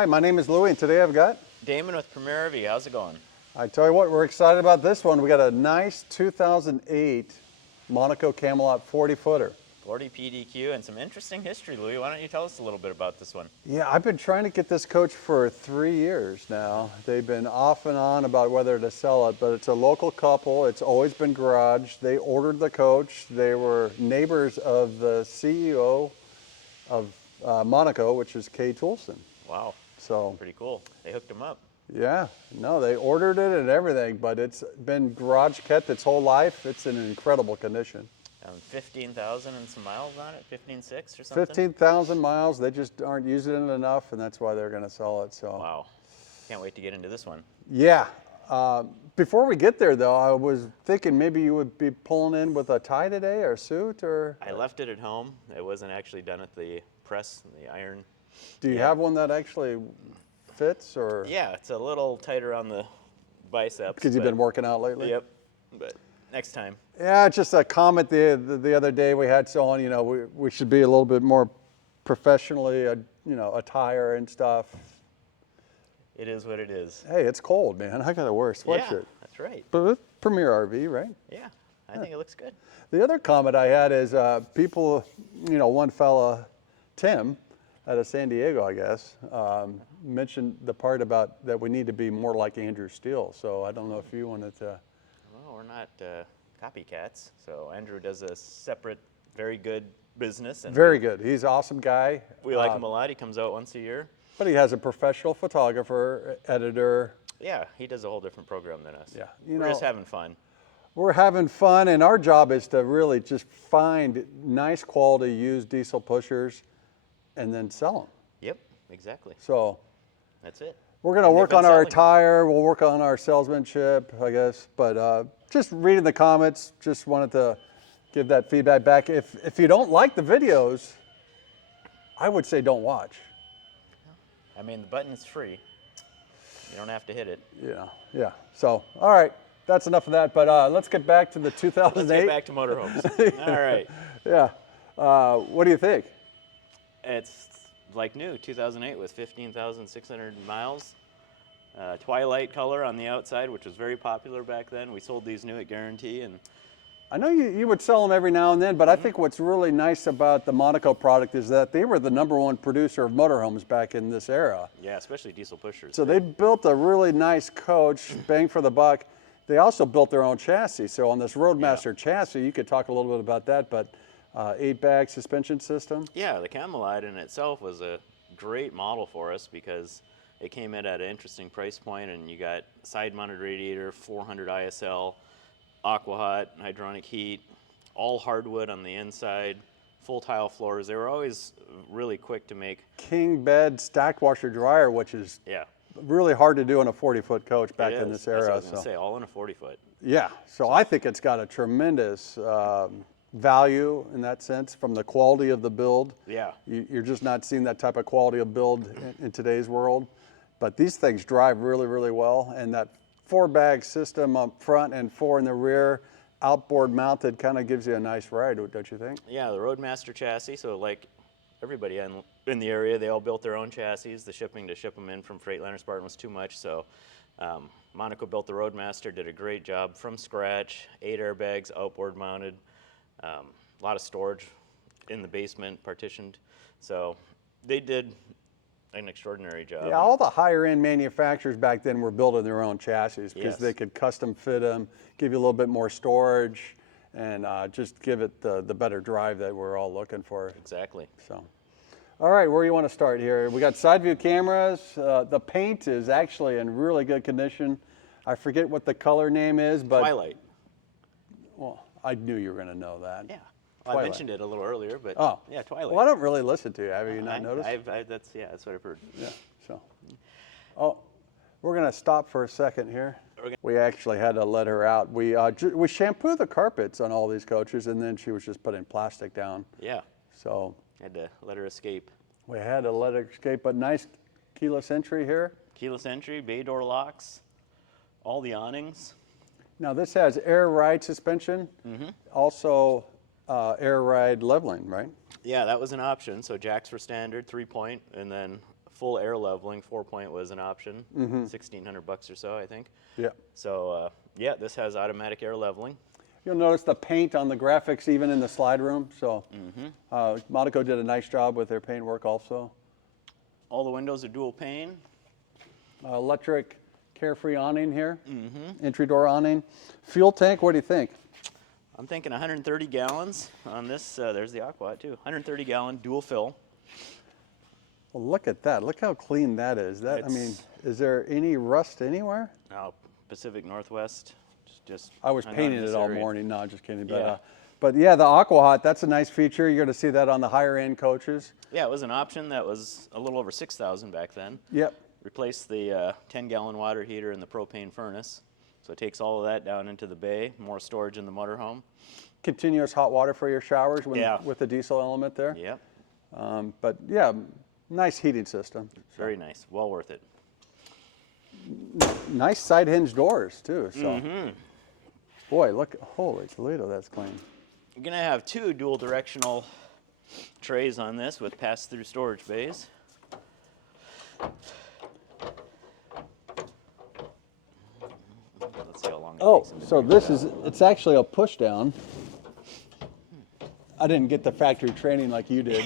Hi, my name is Louie, and today I've got Damon with Premier RV. How's it going? I tell you what, we're excited about this one. We got a nice 2008 Monaco Camelot 40-footer. 40 PDQ and some interesting history, Louie. Why don't you tell us a little bit about this one? Yeah, I've been trying to get this coach for 3 years now. They've been off and on about whether to sell it, but it's a local couple. It's always been garage. They ordered the coach. They were neighbors of the CEO of Monaco, which is Kay Toulson. Wow. So pretty cool. They hooked them up. Yeah, no, they ordered it and everything, but it's been garage kept its whole life. It's in incredible condition. 15,000 and some miles on it, 15.6 or something? 15,000 miles. They just aren't using it enough, and that's why they're going to sell it. So. Wow. Can't wait to get into this one. Yeah. Before we get there, though, I was thinking maybe you would be pulling in with a tie today or a suit, or? I left it at home. It wasn't actually done at the press, the iron. Do you have one that actually fits, or? Yeah, it's a little tighter on the biceps. Because you've been working out lately? Yep, but next time. Yeah, just a comment the other day we had someone, we should be a little bit more professionally, attire and stuff. It is what it is. Hey, it's cold, man. I got to wear a sweatshirt. Yeah, that's right. But it's Premier RV, right? Yeah, I think it looks good. The other comment I had is people, one fella, Tim, out of San Diego, I guess, mentioned the part about that we need to be more like Andrew Steele. So I don't know if you wanted to. Well, we're not copycats. So Andrew does a separate, very good business. And very good. He's an awesome guy. We like him a lot. He comes out once a year. But he has a professional photographer, editor. Yeah, he does a whole different program than us. Yeah, we're just having fun. We're having fun, and our job is to really just find nice quality used diesel pushers and then sell them. Yep, exactly. So that's it. We're going to work on our attire. We'll work on our salesmanship, I guess. But just reading the comments, just wanted to give that feedback back. If you don't like the videos, I would say don't watch. I mean, the button is free. You don't have to hit it. Yeah. So, all right. That's enough of that. But let's get back to the 2008. Let's get back to motorhomes. All right. Yeah. What do you think? It's like new, 2008 with 15,600 miles. Twilight color on the outside, which was very popular back then. We sold these new at Guarantee. And I know you would sell them every now and then, but I think what's really nice about the Monaco product is that they were the #1 producer of motorhomes back in this era. Yeah, especially diesel pushers. So they built a really nice coach, bang for the buck. They also built their own chassis. So on this Roadmaster chassis, you could talk a little bit about that, but 8-bag suspension system. Yeah, the Camelot in itself was a great model for us because it came in at an interesting price point, and you got side-mounted radiator, 400 ISL, Aqua-hot, hydronic heat, all hardwood on the inside, full tile floors. They were always really quick to make. King bed, stacked washer dryer, which is really hard to do in a 40-foot coach back in this era. That's what I was going to say, all in a 40-foot. Yeah, so I think it's got a tremendous value in that sense from the quality of the build. Yeah. You're just not seeing that type of quality of build in today's world. But these things drive really, really well. And that 4-bag system up front and 4 in the rear, outboard mounted, kind of gives you a nice ride, don't you think? Yeah, the Roadmaster chassis. So like everybody in the area, they all built their own chassis. The shipping to ship them in from Freightliner Spartan was too much. So Monaco built the Roadmaster, did a great job from scratch. 8 airbags, outboard mounted. A lot of storage in the basement, partitioned. So they did an extraordinary job. Yeah, all the higher end manufacturers back then were building their own chassis because they could custom fit them, give you a little bit more storage, and just give it the better drive that we're all looking for. Exactly. So, all right, where do you want to start here? We got side view cameras. The paint is actually in really good condition. I forget what the color name is, but Twilight. Well, I knew you were going to know that. Yeah. Well, I mentioned it a little earlier, but yeah, Twilight. Well, I don't really listen to you. Have you not noticed? That's what I've heard. Yeah. So, we're going to stop for a second here. We actually had to let her out. We shampoo the carpets on all these coaches, and then she was just putting plastic down. Yeah. So had to let her escape. We had to let her escape, but nice keyless entry here. Keyless entry, bay door locks, all the awnings. Now this has air ride suspension, also air ride leveling, right? Yeah, that was an option. So jacks were standard, 3-point, and then full air leveling. 4-point was an option, $1,600 or so, I think. Yeah. So yeah, this has automatic air leveling. You'll notice the paint on the graphics even in the slide room. So Monaco did a nice job with their paint work also. All the windows are dual pane. Electric carefree awning here, entry door awning. Fuel tank, what do you think? I'm thinking 130 gallons on this. There's the Aqua-hot too. 130 gallon dual fill. Well, look at that. Look how clean that is. That, I mean, is there any rust anywhere? No, Pacific Northwest. Just I was hung on painting this it all area. morning. No, just kidding. Yeah. But yeah, the Aqua-hot, that's a nice feature. You're going to see that on the higher end coaches. Yeah, it was an option that was a little over $6,000 back then. Yep. Replaced the 10-gallon water heater and the propane furnace. So it takes all of that down into the bay, more storage in the motorhome. Continuous hot water for your showers Yeah. with the diesel element there. Yep, But yeah, nice heating system. very nice, well worth it. Nice side hinge doors too. So, boy, look, holy Toledo, that's clean. You're gonna have 2 dual directional trays on this with pass-through storage bays. Let's see how long it Oh, takes. so this is, it's actually a push down. I didn't get the factory training like you did.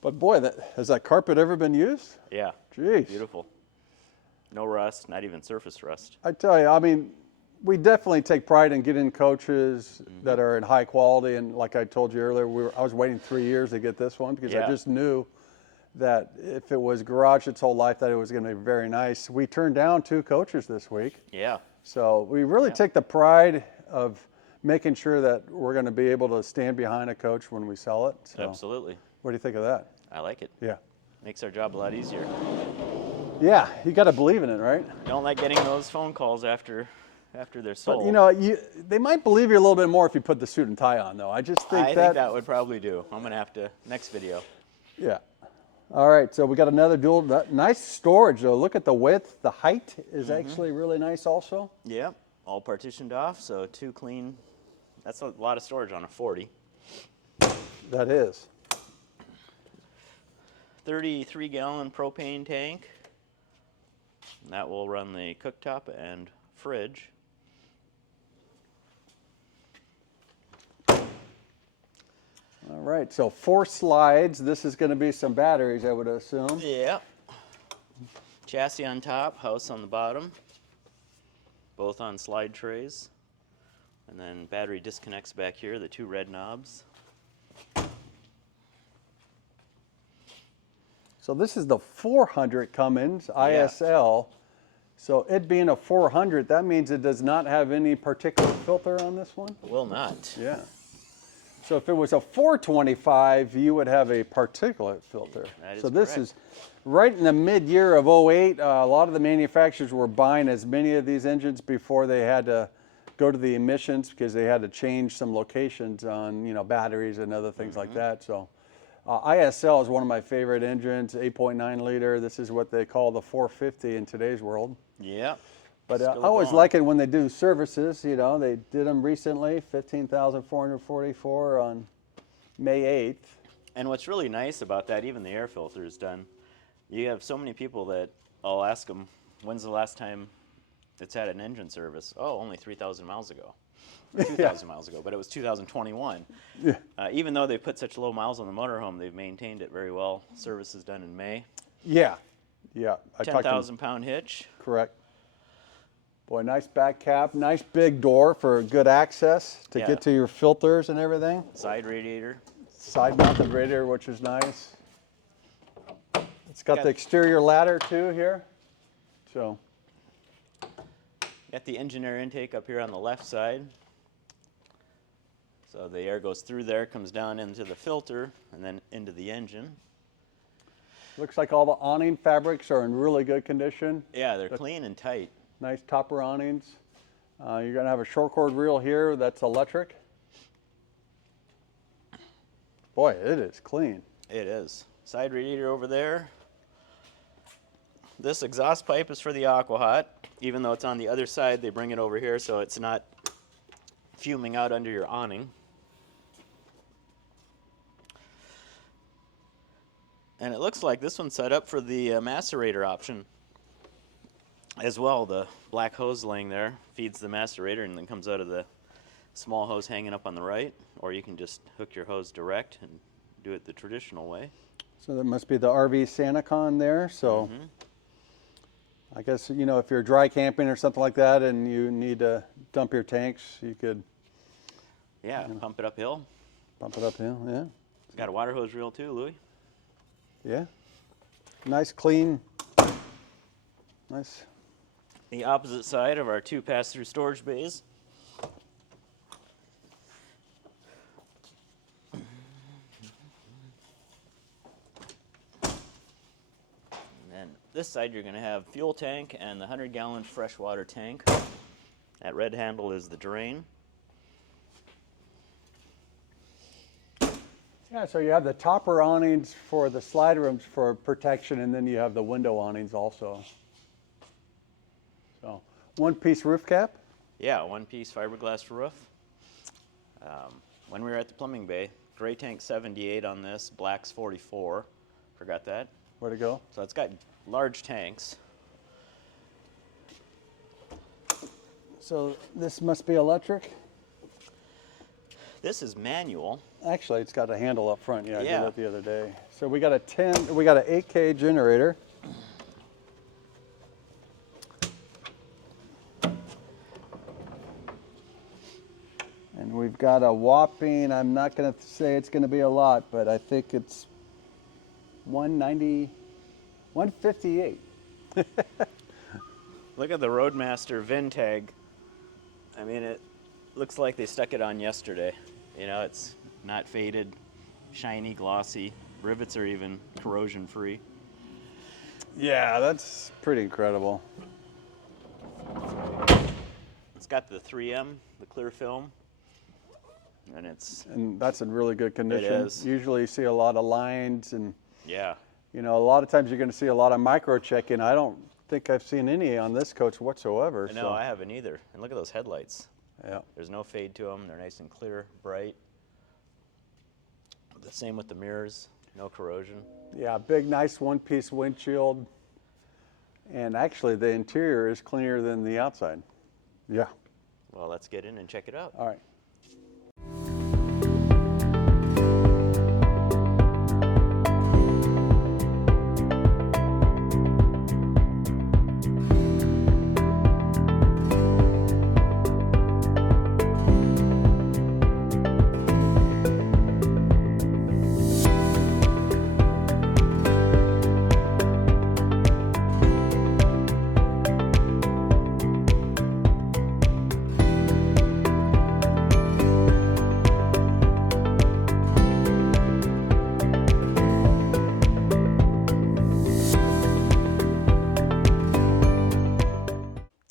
But boy, has that carpet ever been used? Yeah, Jeez. beautiful. No rust, not even surface rust. I tell you, I mean, we definitely take pride in getting coaches that are in high quality. And like I told you earlier, I was waiting 3 years to get this one because I Yeah. just knew that if it was garage its whole life, that it was going to be very nice. We turned down 2 coaches this week. Yeah, So we really take the pride of making sure that we're going to be able to stand behind a coach when we sell it. So absolutely. what do you think of that? I like it. Yeah. Makes our job a lot easier. Yeah, you got to believe in it, right? Don't like getting those phone calls after they're sold. But you know, they might believe you a little bit more if you put the suit and tie on, though. I just think I think that would probably do. I'm gonna have to next video. Yeah. All right, so we got another dual. Nice storage, though. Look at the width. The height is actually really nice also. Yep, all partitioned off, so 2 clean. That's a lot of storage on a 40. That is. 33-gallon propane tank. And that will run the cooktop and fridge. All right, so 4 slides. This is going to be some batteries, I would assume. Yep. Chassis on top, house on the bottom. Both on slide trays. And then battery disconnects back here, the 2 red knobs. So this is the 400 Cummins ISL. So it being a 400, that means it does not have any particulate filter on this one? Will not. Yeah. So if it was a 425, you would have a particulate filter. That is so this correct. is right in the mid-year of '08. A lot of the manufacturers were buying as many of these engines before they had to go to the emissions because they had to change some locations on, you know, batteries and other things like that. So ISL is one of my favorite engines, 8.9 liter. This is what they call the 450 in today's world. Yep. But I Still always going. like it when they do services. You know, they did them recently, 15,444 on May 8th. And what's really nice about that, even the air filter is done. You have so many people that I'll ask them, when's the last time it's had an engine service? Oh, only 3,000 miles ago. Or 2,000 miles ago, but it was 2021. Yeah. Even though they put such low miles on the motorhome, they've maintained it very well. Service is done in May. Yeah, yeah. I talked to them. 10,000-pound hitch. Correct. Boy, nice back cap, nice big door for good access to Yeah. get to your filters and everything. Side radiator. Side mounted radiator, which is nice. It's got Got- the exterior ladder too here. So, Got the engine air intake up here on the left side. So the air goes through there, comes down into the filter, and then into the engine. looks like all the awning fabrics are in really good condition. Yeah, they're clean and tight. Nice topper awnings. You're going to have a short cord reel here that's electric. Boy, it is clean. It is. Side radiator over there. This exhaust pipe is for the Aqua-hot. Even though it's on the other side, they bring it over here so it's not fuming out under your awning. And it looks like this one's set up for the macerator option as well. The black hose laying there feeds the macerator and then comes out of the small hose hanging up on the right, or you can just hook your hose direct and do it the traditional way. So that must be the RV SantaCon there. So I guess, you know, if you're dry camping or something like that and you need to dump your tanks, you could Pump it uphill. bump it uphill. Yeah. It's got a water hose reel too, Louie. Yeah. Nice, clean. Nice. The opposite side of our 2 pass-through storage bays. And then this side you're going to have fuel tank and the 100-gallon freshwater tank. That red handle is the drain. Yeah, so you have the topper awnings for the slide rooms for protection, and then you have the window awnings also. So, one-piece roof cap. Yeah, 1-piece fiberglass roof. When we were at the plumbing bay, gray tank 78 on this, black's 44. Forgot that. Where to go? So it's got large tanks. So this must be electric. This is manual. Actually, it's got a handle up front. Yeah, I Yeah. did that the other day. So we got an 8K generator. And we've got a whopping, I'm not going to say it's going to be a lot, but I think it's 158. Look at the Roadmaster VIN tag. I mean, it looks like they stuck it on yesterday. You know, it's not faded, shiny, glossy. Rivets are even corrosion free. Yeah, that's pretty incredible. It's got the 3M, the clear film, and And that's in really good condition. is. Usually you see a lot of lines and, yeah. you know, a lot of times you're going to see a lot of micro checking. I don't think I've seen any on this coach whatsoever. No, I haven't either. And look at those headlights. Yeah. There's no fade to them. They're nice and clear, bright. The same with the mirrors, no corrosion. Yeah, big, nice one-piece windshield. And actually, the interior is cleaner than the outside. Yeah. Well, let's get in and check it out. All right.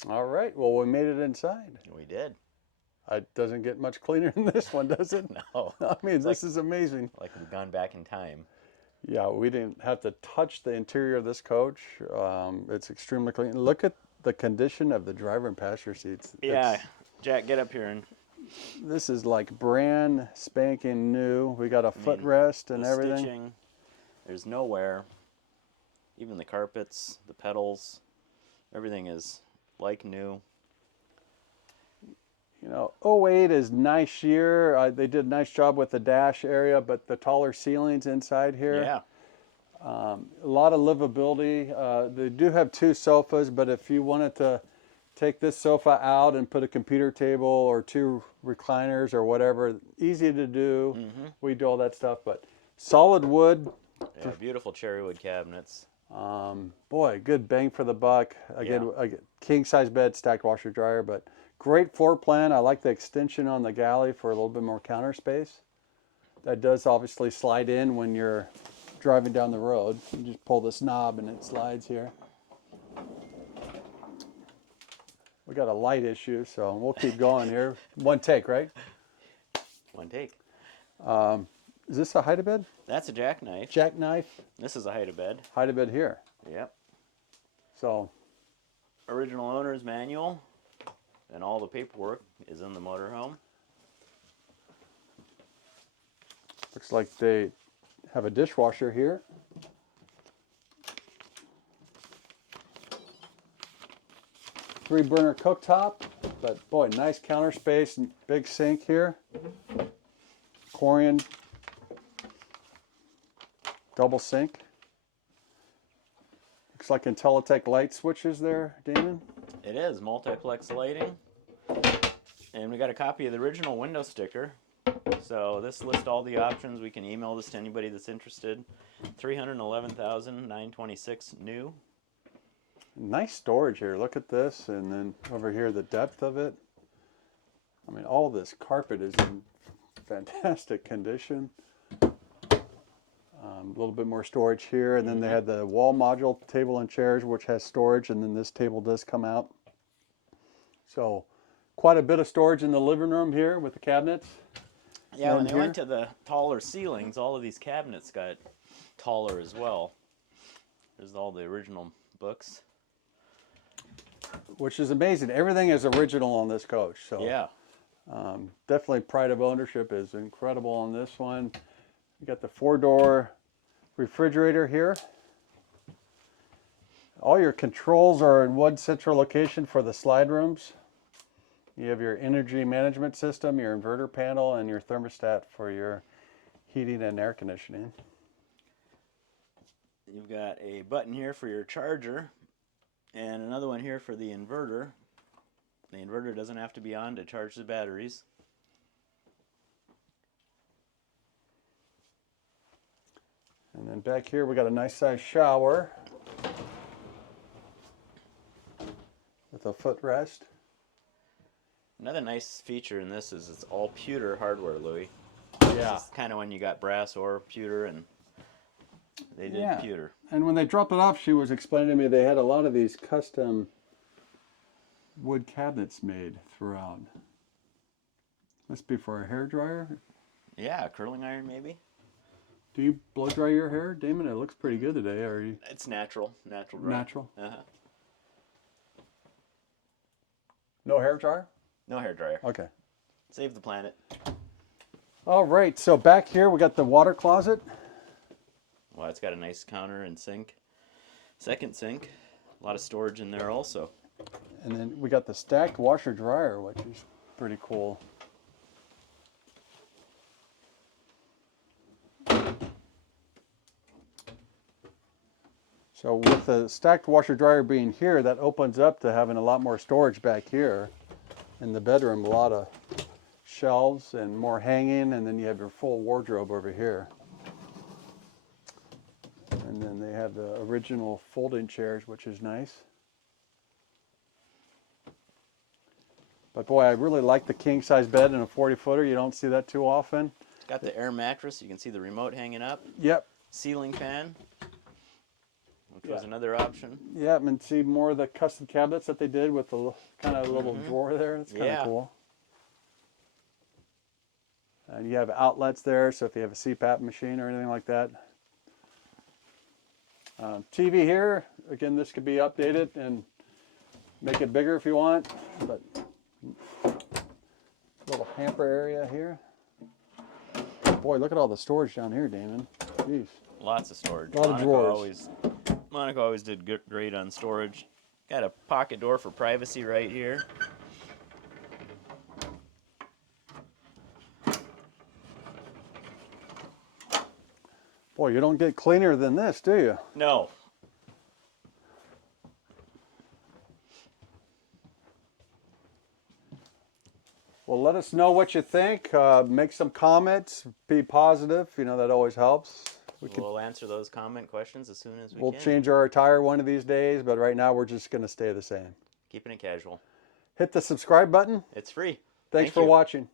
All right. Well, we made it inside. We did. It doesn't get much cleaner than this one, does it? No. I mean, this is amazing. Like we've gone back in time. Yeah, we didn't have to touch the interior of this coach. It's extremely clean. Look at the condition of the driver and passenger seats. Yeah. Jack, get up here and This is like brand spanking new. We got a footrest and the everything. stitching. There's no wear. Even the carpets, the pedals, everything is like new. You know, '08 is nice year. They did a nice job with the dash area, but the taller ceilings inside here. Yeah. A lot of livability. They do have 2 sofas, but if you wanted to take this sofa out and put a computer table or 2 recliners or whatever, easy to do. We do all that stuff, but solid wood. Yeah, beautiful cherry wood cabinets. Boy, good bang for the buck. Again, king size bed, stacked washer dryer, but great floor plan. I like the extension on the galley for a little bit more counter space. That does obviously slide in when you're driving down the road. You just pull this knob and it slides here. We got a light issue, so we'll keep going here. One take, right? One take. Is this a hide-a-bed? That's a jackknife. Jackknife, This is a hide-a-bed. hide-a-bed here. Yep. So, Original owner's manual, and all the paperwork is in the motorhome. looks like they have a dishwasher here. 3-burner cooktop, but boy, nice counter space and big sink here. Corian double sink. Looks like Intelitech light switches there, Damon. It is multiplex lighting. And we got a copy of the original window sticker. So this lists all the options. We can email this to anybody that's interested. $311,926 new. Nice storage here. Look at this, and then over here the depth of it. I mean, all this carpet is in fantastic condition. A little bit more storage here, and then they had the wall module table and chairs, which has storage, and then this table does come out. So quite a bit of storage in the living room here with the cabinets. Yeah, when they went to the taller ceilings, all of these cabinets got taller as well. There's all the original books. Which is amazing. Everything is original on this coach. So yeah, definitely pride of ownership is incredible on this one. You got the 4-door refrigerator here. All your controls are in one central location for the slide rooms. You have your energy management system, your inverter panel, and your thermostat for your heating and air conditioning. You've got a button here for your charger and another one here for the inverter. The inverter doesn't have to be on to charge the batteries. And then back here we got a nice size shower with a footrest. Another nice feature in this is it's all pewter hardware, Louie. Yeah. This is kind of when you got brass or pewter, and they did pewter. And when they dropped it off, she was explaining to me they had a lot of these custom wood cabinets made throughout. Must be for a hair dryer. Yeah, a curling iron maybe. Do you blow dry your hair, Damon? It looks pretty good today. Are you? It's natural dry. Natural. Uh-huh. No hair dryer? No hair dryer. Okay. Save the planet. All right. So back here we got the water closet. Well, it's got a nice counter and sink. Second sink. A lot of storage in there also. And then we got the stacked washer dryer, which is pretty cool. So with the stacked washer dryer being here, that opens up to having a lot more storage back here in the bedroom. A lot of shelves and more hanging, and then you have your full wardrobe over here. And then they have the original folding chairs, which is nice. But boy, I really like the king size bed in a 40-footer. You don't see that too often. It's got the air mattress. You can see the remote hanging up. Yep. Ceiling fan, which was another option. Yep, and see more of the custom cabinets that they did with the kind of little drawer there. It's kind of cool. And you have outlets there, so if you have a CPAP machine or anything like that. TV here, again, this could be updated and make it bigger if you want, but little hamper area here. Boy, look at all the storage down here, Damon. Jeez. Lots of storage. A lot of drawers. Monaco always did great on storage. Got a pocket door for privacy right here. Boy, you don't get cleaner than this, do you? No. Well, let us know what you think. Make some comments. Be positive. You know, that always helps. We'll answer those comment questions as soon as we We'll can. change our attire one of these days, but right now we're just going to stay the same. Keeping it casual. Hit the subscribe button. It's free. Thanks for watching.